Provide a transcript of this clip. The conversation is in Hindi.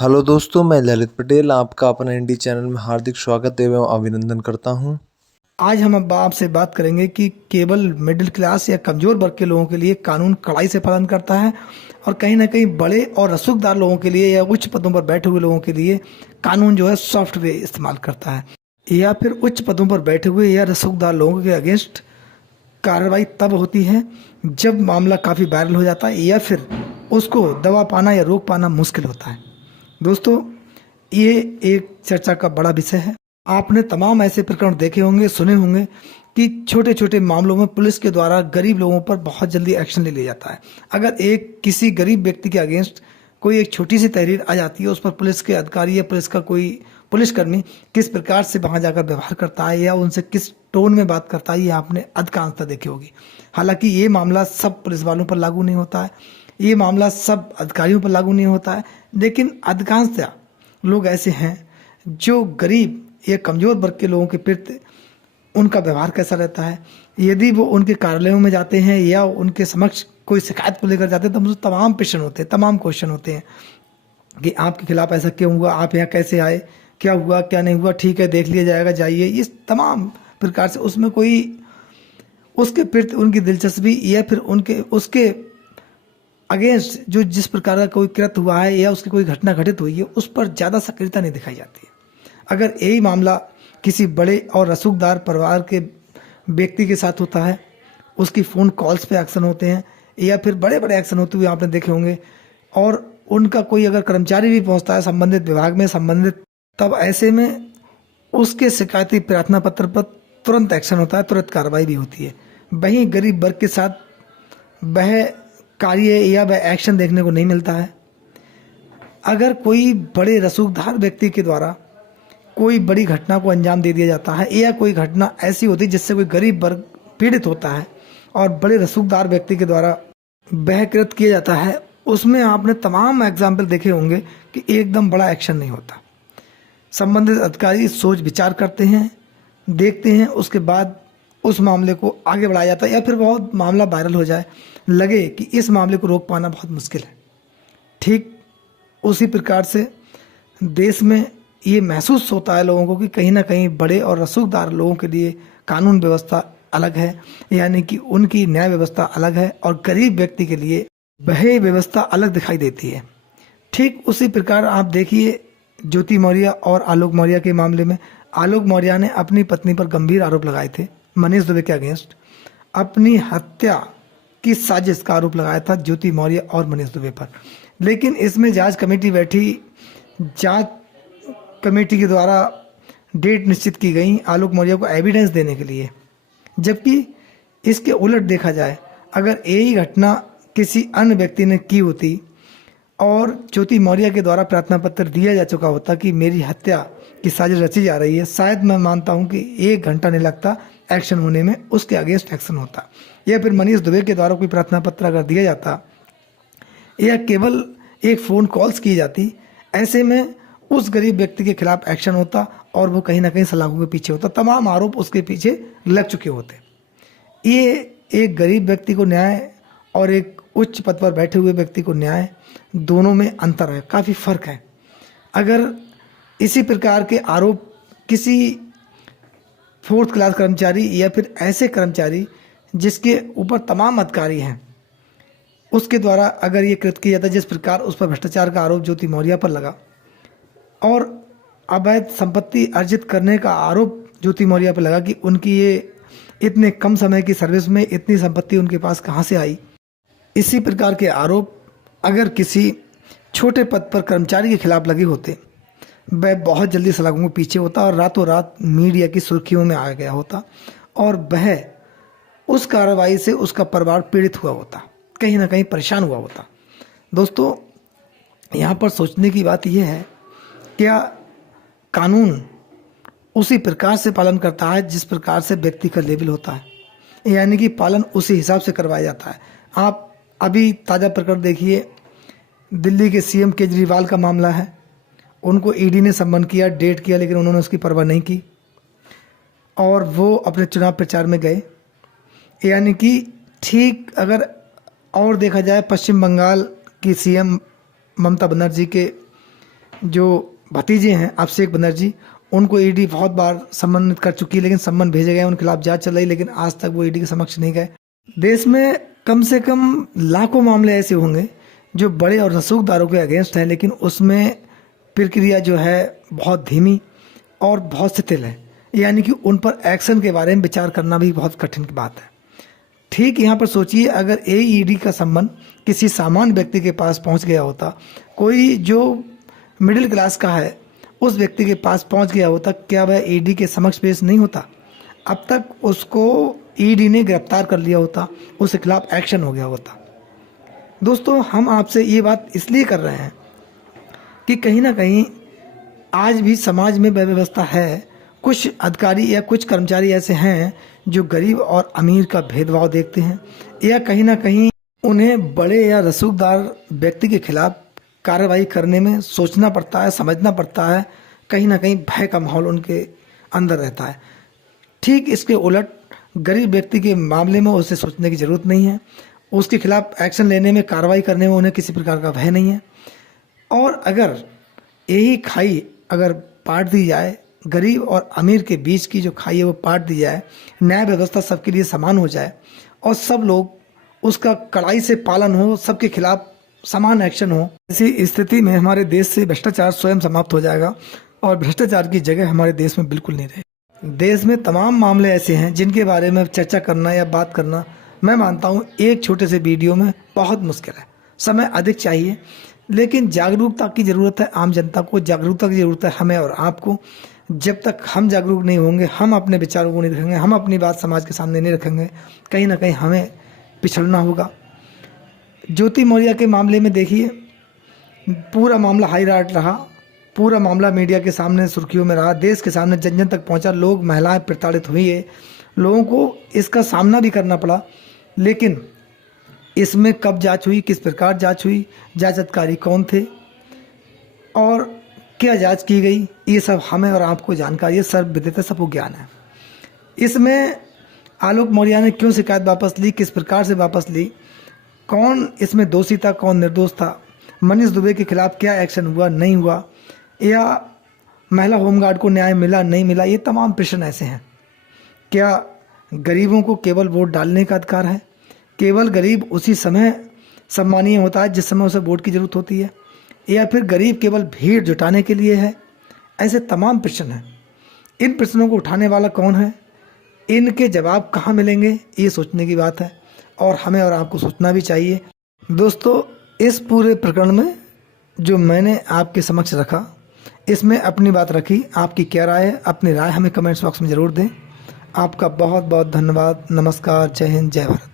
हेलो दोस्तों, मैं ललित पटेल आपका अपना इंडी चैनल में हार्दिक स्वागत एवं अभिनंदन करता हूं। आज हम अब आपसे बात करेंगे कि केवल मिडिल क्लास या कमज़ोर वर्ग के लोगों के लिए कानून कड़ाई से पालन करता है और कहीं ना कहीं बड़े और रसूखदार लोगों के लिए या उच्च पदों पर बैठे हुए लोगों के लिए कानून जो है सॉफ्टवेयर इस्तेमाल करता है, या फिर उच्च पदों पर बैठे हुए या रसूखदार लोगों के अगेंस्ट कार्रवाई तब होती है जब मामला काफ़ी वायरल हो जाता है या फिर उसको दबा पाना या रोक पाना मुश्किल होता है। दोस्तों, ये एक चर्चा का बड़ा विषय है। आपने तमाम ऐसे प्रकरण देखे होंगे, सुने होंगे कि छोटे छोटे मामलों में पुलिस के द्वारा गरीब लोगों पर बहुत जल्दी एक्शन ले लिया जाता है। अगर एक किसी गरीब व्यक्ति के अगेंस्ट कोई एक छोटी सी तहरीर आ जाती है, उस पर पुलिस के अधिकारी या पुलिस का कोई पुलिसकर्मी किस प्रकार से वहां जाकर व्यवहार करता है या उनसे किस टोन में बात करता है, ये आपने अधिकांशतः देखी होगी। हालांकि ये मामला सब पुलिस वालों पर लागू नहीं होता है, ये मामला सब अधिकारियों पर लागू नहीं होता है, लेकिन अधिकांशतः लोग ऐसे हैं जो गरीब या कमज़ोर वर्ग के लोगों के प्रति उनका व्यवहार कैसा रहता है। यदि वो उनके कार्यालयों में जाते हैं या उनके समक्ष कोई शिकायत को लेकर जाते हैं तो मुझे तमाम क्वेश्चन होते हैं कि आपके खिलाफ ऐसा क्यों हुआ, आप यहाँ कैसे आए, क्या हुआ क्या नहीं हुआ, ठीक है देख लिया जाएगा, जाइए। इस तमाम प्रकार से उसमें कोई उसके प्रति उनकी दिलचस्पी या फिर उनके उसके अगेंस्ट जो जिस प्रकार का कोई कृत्य हुआ है या उसकी कोई घटना घटित हुई है उस पर ज़्यादा सक्रियता नहीं दिखाई जाती है। अगर यही मामला किसी बड़े और रसूखदार परिवार के व्यक्ति के साथ होता है, उसकी फ़ोन कॉल्स पे एक्शन होते हैं या फिर बड़े बड़े एक्शन होते हुए आपने देखे होंगे, और उनका कोई अगर कर्मचारी भी पहुंचता है संबंधित विभाग में संबंधित, तब ऐसे में उसके शिकायती प्रार्थना पत्र पर तुरंत एक्शन होता है, तुरंत कार्रवाई भी होती है। वहीं गरीब वर्ग के साथ वह कार्य या वह एक्शन देखने को नहीं मिलता है। अगर कोई बड़े रसूखदार व्यक्ति के द्वारा कोई बड़ी घटना को अंजाम दे दिया जाता है या कोई घटना ऐसी होती है जिससे कोई गरीब वर्ग पीड़ित होता है और बड़े रसूखदार व्यक्ति के द्वारा वह कृत्य किया जाता है, उसमें आपने तमाम एग्जाम्पल देखे होंगे कि एकदम बड़ा एक्शन नहीं होता। संबंधित अधिकारी सोच विचार करते हैं, देखते हैं, उसके बाद उस मामले को आगे बढ़ाया जाता है या फिर बहुत मामला वायरल हो जाए, लगे कि इस मामले को रोक पाना बहुत मुश्किल है। ठीक उसी प्रकार से देश में ये महसूस होता है लोगों को कि कहीं ना कहीं बड़े और रसूखदार लोगों के लिए कानून व्यवस्था अलग है, यानी कि उनकी न्याय व्यवस्था अलग है, और गरीब व्यक्ति के लिए वह व्यवस्था अलग दिखाई देती है। ठीक उसी प्रकार आप देखिए ज्योति मौर्य और आलोक मौर्य के मामले में। आलोक मौर्य ने अपनी पत्नी पर गंभीर आरोप लगाए थे मनीष दुबे के अगेंस्ट, अपनी हत्या की साजिश का आरोप लगाया था ज्योति मौर्य और मनीष दुबे पर। लेकिन इसमें जांच कमेटी बैठी, जांच कमेटी के द्वारा डेट निश्चित की गई आलोक मौर्य को एविडेंस देने के लिए, जबकि इसके उलट देखा जाए अगर यही घटना किसी अन्य व्यक्ति ने की होती और ज्योति मौर्य के द्वारा प्रार्थना पत्र दिया जा चुका होता कि मेरी हत्या की साजिश रची जा रही है, शायद मैं मानता हूं कि 1 घंटा नहीं लगता एक्शन होने में, उसके अगेंस्ट एक्शन होता। या फिर मनीष दुबे के द्वारा कोई प्रार्थना पत्र अगर दिया जाता या केवल एक फ़ोन कॉल्स की जाती, ऐसे में उस गरीब व्यक्ति के खिलाफ एक्शन होता और वो कहीं ना कहीं सलाखों के पीछे होता, तमाम आरोप उसके पीछे लग चुके होते। ये एक गरीब व्यक्ति को न्याय और एक उच्च पद पर बैठे हुए व्यक्ति को न्याय, दोनों में अंतर है, काफ़ी फर्क है। अगर इसी प्रकार के आरोप किसी 4th क्लास कर्मचारी या फिर ऐसे कर्मचारी जिसके ऊपर तमाम अधिकारी हैं उसके द्वारा अगर ये कृत्य किया जाता, जिस प्रकार उस पर भ्रष्टाचार का आरोप ज्योति मौर्य पर लगा और अवैध संपत्ति अर्जित करने का आरोप ज्योति मौर्य पर लगा कि उनकी ये इतने कम समय की सर्विस में इतनी संपत्ति उनके पास कहाँ से आई, इसी प्रकार के आरोप अगर किसी छोटे पद पर कर्मचारी के खिलाफ लगे होते, वह बहुत जल्दी सलाखों के पीछे होता और रातों रात मीडिया की सुर्खियों में आ गया होता और वह उस कार्रवाई से उसका परिवार पीड़ित हुआ होता, कहीं ना कहीं परेशान हुआ होता। दोस्तों, यहाँ पर सोचने की बात यह है, क्या कानून उसी प्रकार से पालन करता है जिस प्रकार से व्यक्ति का लेवल होता है, यानी कि पालन उसी हिसाब से करवाया जाता है। आप अभी ताज़ा प्रकरण देखिए, दिल्ली के सीएम केजरीवाल का मामला है। उनको ईडी ने सम्मन किया, डेट किया, लेकिन उन्होंने उसकी परवाह नहीं की और वो अपने चुनाव प्रचार में गए। यानी कि ठीक अगर और देखा जाए, पश्चिम बंगाल की सीएम ममता बनर्जी के जो भतीजे हैं अभिषेक बनर्जी, उनको ईडी बहुत बार सम्मानित कर चुकी है, लेकिन सम्मन भेजे गए, उनके खिलाफ जांच चल रही, लेकिन आज तक वो ईडी के समक्ष नहीं गए। देश में कम से कम लाखों मामले ऐसे होंगे जो बड़े और रसूखदारों के अगेंस्ट हैं, लेकिन उसमें प्रक्रिया जो है बहुत धीमी और बहुत शिथिल है, यानी कि उन पर एक्शन के बारे में विचार करना भी बहुत कठिन की बात है। ठीक यहाँ पर सोचिए, अगर एईडी का सम्मान किसी सामान्य व्यक्ति के पास पहुँच गया होता, कोई जो मिडिल क्लास का है उस व्यक्ति के पास पहुँच गया होता, क्या वह ईडी के समक्ष पेश नहीं होता? अब तक उसको ईडी ने गिरफ्तार कर लिया होता, उसके खिलाफ एक्शन हो गया होता। दोस्तों, हम आपसे ये बात इसलिए कर रहे हैं कि कहीं ना कहीं आज भी समाज में व्यवस्था है, कुछ अधिकारी या कुछ कर्मचारी ऐसे हैं जो गरीब और अमीर का भेदभाव देखते हैं, या कहीं ना कहीं उन्हें बड़े या रसूखदार व्यक्ति के खिलाफ कार्रवाई करने में सोचना पड़ता है, समझना पड़ता है, कहीं ना कहीं भय का माहौल उनके अंदर रहता है। ठीक इसके उलट गरीब व्यक्ति के मामले में उसे सोचने की ज़रूरत नहीं है, उसके खिलाफ एक्शन लेने में, कार्रवाई करने में उन्हें किसी प्रकार का भय नहीं है। और अगर यही खाई अगर बांट दी जाए, गरीब और अमीर के बीच की जो खाई है वो बांट दी जाए, न्याय व्यवस्था सबके लिए समान हो जाए और सब लोग उसका कड़ाई से पालन हो, सबके खिलाफ समान एक्शन हो, इसी स्थिति में हमारे देश से भ्रष्टाचार स्वयं समाप्त हो जाएगा और भ्रष्टाचार की जगह हमारे देश में बिल्कुल नहीं रहेगी। देश में तमाम मामले ऐसे हैं जिनके बारे में चर्चा करना या बात करना, मैं मानता हूँ एक छोटे से वीडियो में बहुत मुश्किल है, समय अधिक चाहिए, लेकिन जागरूकता की ज़रूरत है। आम जनता को जागरूकता की ज़रूरत है, हमें और आपको। जब तक हम जागरूक नहीं होंगे, हम अपने विचारों को नहीं रखेंगे, हम अपनी बात समाज के सामने नहीं रखेंगे, कहीं ना कहीं हमें पिछड़ना होगा। ज्योति मौर्या के मामले में देखिए, पूरा मामला हाईलाइट रहा, पूरा मामला मीडिया के सामने सुर्खियों में रहा, देश के सामने जन जन तक पहुंचा, लोग, महिलाएं प्रताड़ित हुई है, लोगों को इसका सामना भी करना पड़ा। लेकिन इसमें कब जांच हुई, किस प्रकार जांच हुई, जांच अधिकारी कौन थे और क्या जांच की गई, ये सब हमें और आपको जानकारी है, सर्वविदित है, सबको ज्ञान है। इसमें आलोक मौर्या ने क्यों शिकायत वापस ली, किस प्रकार से वापस ली, कौन इसमें दोषी था, कौन निर्दोष था, मनीष दुबे के खिलाफ क्या एक्शन हुआ, नहीं हुआ, या महिला होमगार्ड को न्याय मिला, नहीं मिला, ये तमाम प्रश्न ऐसे हैं। क्या गरीबों को केवल वोट डालने का अधिकार है? केवल गरीब उसी समय सम्मानीय होता है जिस समय उसे वोट की ज़रूरत होती है, या फिर गरीब केवल भीड़ जुटाने के लिए है? ऐसे तमाम प्रश्न हैं। इन प्रश्नों को उठाने वाला कौन है, इनके जवाब कहाँ मिलेंगे, ये सोचने की बात है और हमें और आपको सोचना भी चाहिए। दोस्तों, इस पूरे प्रकरण में जो मैंने आपके समक्ष रखा, इसमें अपनी बात रखी, आपकी क्या राय है, अपनी राय हमें कमेंट्स बॉक्स में ज़रूर दें। आपका बहुत बहुत धन्यवाद। नमस्कार, जय हिंद, जय भारत।